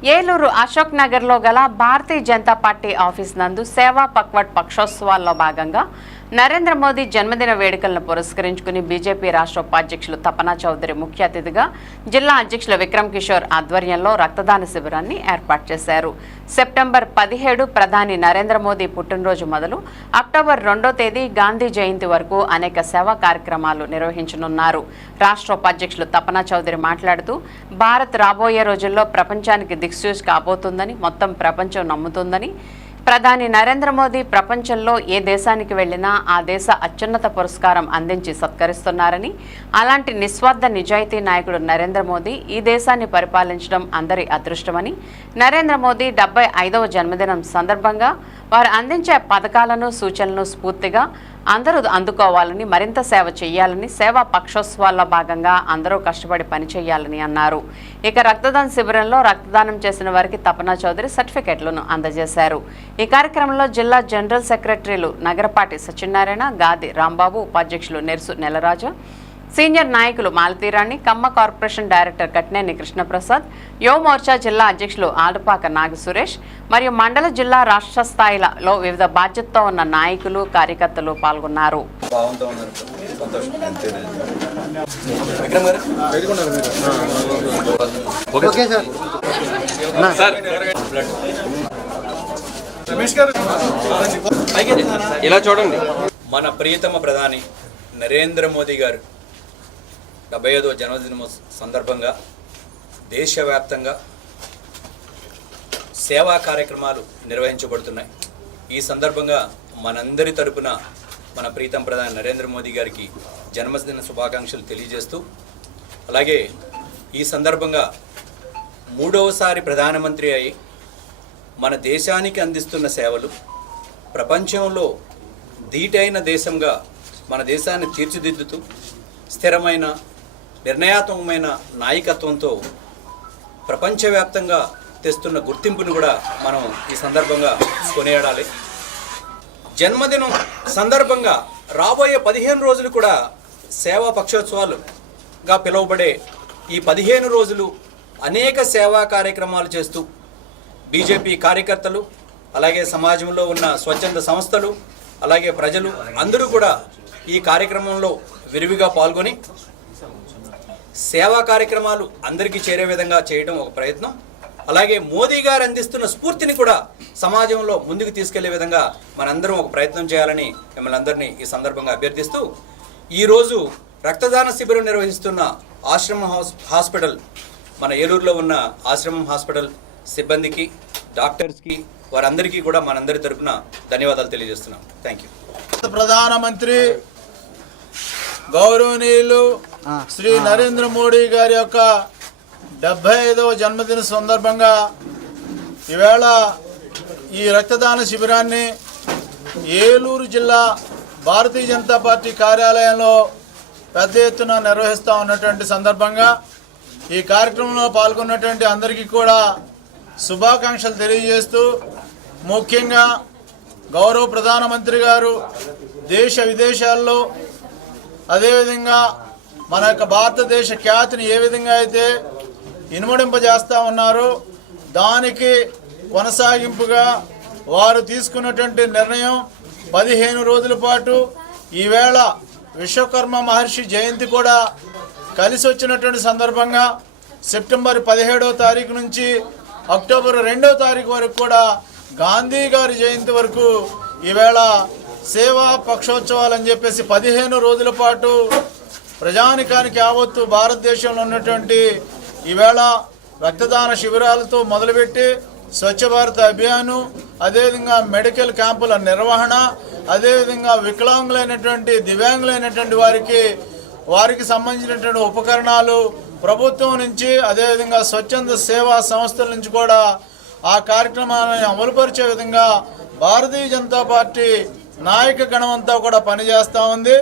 ఏలూరు అశోక్ నగర్లో గల Bharatiya Janata party office నందు సేవా పక్వట్ పక్షోత్సవాల్లో భాగంగా నరేంద్ర మోదీ జన్మదిన వేడుకలను పురస్కరించుకుని బీజేపీ రాష్ట్ర ఉపాధ్యక్షులు తపనా చౌదరి ముఖ్య అతిథిగా జిల్లా అధ్యక్షులు విక్రమ్ కిషోర్ ఆధ్వర్యంలో రక్తదాన శిబిరాన్ని ఏర్పాటు చేశారు. సెప్టెంబర్ పదిహేడు ప్రధాని నరేంద్ర మోదీ పుట్టినరోజు మొదలు అక్టోబర్ రెండో తేదీ గాంధీ జయంతి వరకు అనేక సేవా కార్యక్రమాలు నిర్వహించనున్నారు. రాష్ట్ర ఉపాధ్యక్షులు తపనా చౌదరి మాట్లాడుతూ భారత్ రాబోయే రోజుల్లో ప్రపంచానికి దిక్సూచి కాబోతుందని మొత్తం ప్రపంచం నమ్ముతుందని ప్రధాని నరేంద్ర మోదీ ప్రపంచంలో ఏ దేశానికి వెళ్ళినా ఆ దేశ అత్యున్నత పురస్కారం అందించి సత్కరిస్తున్నారని అలాంటి నిస్వార్థ నిజాయితీ నాయకుడు నరేంద్ర మోదీ ఈ దేశాన్ని పరిపాలించడం అందరి అదృష్టమని నరేంద్ర మోదీ డెబ్బై ఐదవ జన్మదినం సందర్భంగా వారు అందించే పథకాలను సూచనలను స్ఫూర్తిగా అందరూ అందుకోవాలని మరింత సేవ చేయాలని సేవా పక్షోత్సవాల్లో భాగంగా అందరూ కష్టపడి పనిచేయాలని అన్నారు. ఇక రక్తదాన శిబిరంలో రక్తదానం చేసిన వారికి తపనా చౌదరి సర్టిఫికెట్లను అందజేశారు. ఈ కార్యక్రమంలో జిల్లా జనరల్ సెక్రటరీలు నగరపాటి సత్యనారాయణ గాది రాంబాబు ఉపాధ్యక్షులు నెర్సు నెలరాజు సీనియర్ నాయకులు మాలతీరాణి కమ్మ కార్పొరేషన్ డైరెక్టర్ కట్నేని కృష్ణప్రసాద్ యువ మోర్చా జిల్లా అధ్యక్షులు ఆలుపాక నాగ సురేష్ మరియు మండల జిల్లా రాష్ట్ర స్థాయిలో వివిధ బాధ్యతతో ఉన్న నాయకులు కార్యకర్తలు పాల్గొన్నారు. ఇలా చూడండి. మన ప్రియతమ ప్రధాని నరేంద్ర మోదీ గారు డెబ్బై ఐదవ జన్మదిన సందర్భంగా దేశవ్యాప్తంగా సేవా కార్యక్రమాలు నిర్వహించబడుతున్నాయి. ఈ సందర్భంగా మనందరి తరపున మన ప్రీతం ప్రధాని నరేంద్ర మోదీ గారికి జన్మదిన శుభాకాంక్షలు తెలియజేస్తూ అలాగే ఈ సందర్భంగా మూడవసారి ప్రధానమంత్రి అయి మన దేశానికి అందిస్తున్న సేవలు ప్రపంచంలో ధీటైన దేశంగా మన దేశాన్ని తీర్చిదిద్దుతూ స్థిరమైన నిర్ణయాత్మకమైన నాయకత్వంతో ప్రపంచవ్యాప్తంగా తెస్తున్న గుర్తింపును కూడా మనం ఈ సందర్భంగా కొనియాడాలి. జన్మదినం సందర్భంగా రాబోయే పదిహేను రోజులు కూడా సేవా పక్షోత్సవాలుగా పిలువబడే ఈ పదిహేను రోజులు అనేక సేవా కార్యక్రమాలు చేస్తూ బీజేపీ కార్యకర్తలు అలాగే సమాజంలో ఉన్న స్వచ్ఛంద సంస్థలు అలాగే ప్రజలు అందరూ కూడా ఈ కార్యక్రమంలో విరివిగా పాల్గొని సేవా కార్యక్రమాలు అందరికీ చేరే విధంగా చేయడం ఒక ప్రయత్నం. అలాగే మోదీ గారు అందిస్తున్న స్ఫూర్తిని కూడా సమాజంలో ముందుకు తీసుకెళ్ళే విధంగా మనందరం ఒక ప్రయత్నం చేయాలని మిమ్మల్ని అందరినీ ఈ సందర్భంగా అభ్యర్థిస్తూ ఈరోజు రక్తదాన శిబిరం నిర్వహిస్తున్న ఆశ్రమం హాస్ హాస్పిటల్ మన ఏలూరులో ఉన్న ఆశ్రమం హాస్పిటల్ సిబ్బందికి డాక్టర్స్కి వారందరికీ కూడా మనందరి తరఫున ధన్యవాదాలు తెలియజేస్తున్నాం. Thank you. ప్రధానమంత్రి గౌరవనీయులు శ్రీ నరేంద్ర మోడీ గారి యొక్క డెబ్బై ఐదవ జన్మదిన సందర్భంగా ఈవేళ ఈ రక్తదాన శిబిరాన్ని ఏలూరు జిల్లా భారతీయ జనతా పార్టీ కార్యాలయంలో పెద్ద ఎత్తున నిర్వహిస్తూ ఉన్నటువంటి సందర్భంగా ఈ కార్యక్రమంలో పాల్గొన్నటువంటి అందరికీ కూడా శుభాకాంక్షలు తెలియజేస్తూ ముఖ్యంగా గౌరవ ప్రధానమంత్రి గారు దేశ విదేశాల్లో అదేవిధంగా మన యొక్క భారతదేశ ఖ్యాతిని ఏ విధంగా అయితే ఇనుమడింపజేస్తూ ఉన్నారో దానికి కొనసాగింపుగా వారు తీసుకున్నటువంటి నిర్ణయం పదిహేను రోజుల పాటు ఈవేళ విశ్వకర్మ మహర్షి జయంతి కూడా కలిసి వచ్చినటువంటి సందర్భంగా సెప్టెంబర్ పదిహేడవ తారీఖు నుంచి అక్టోబర్ రెండవ తారీఖు వరకు కూడా గాంధీ గారి జయంతి వరకు ఈవేళ సేవా పక్షోత్సవాలు అని చెప్పేసి పదిహేను రోజుల పాటు ప్రజానికానికి యావత్తు భారతదేశంలో ఉన్నటువంటి ఈవేళ రక్తదాన శిబిరాలతో మొదలుపెట్టి స్వచ్ఛ భారత్ అభియాను అదేవిధంగా మెడికల్ క్యాంపుల నిర్వహణ అదేవిధంగా వికలాంగులైనటువంటి దివ్యాంగులైనటువంటి వారికి వారికి సంబంధించినటువంటి ఉపకరణాలు ప్రభుత్వం నుంచి అదేవిధంగా స్వచ్ఛంద సేవా సంస్థల నుంచి కూడా ఆ కార్యక్రమాన్ని అమలుపరిచే విధంగా భారతీయ జనతా పార్టీ నాయక గణం అంతా కూడా పనిచేస్తూ ఉంది.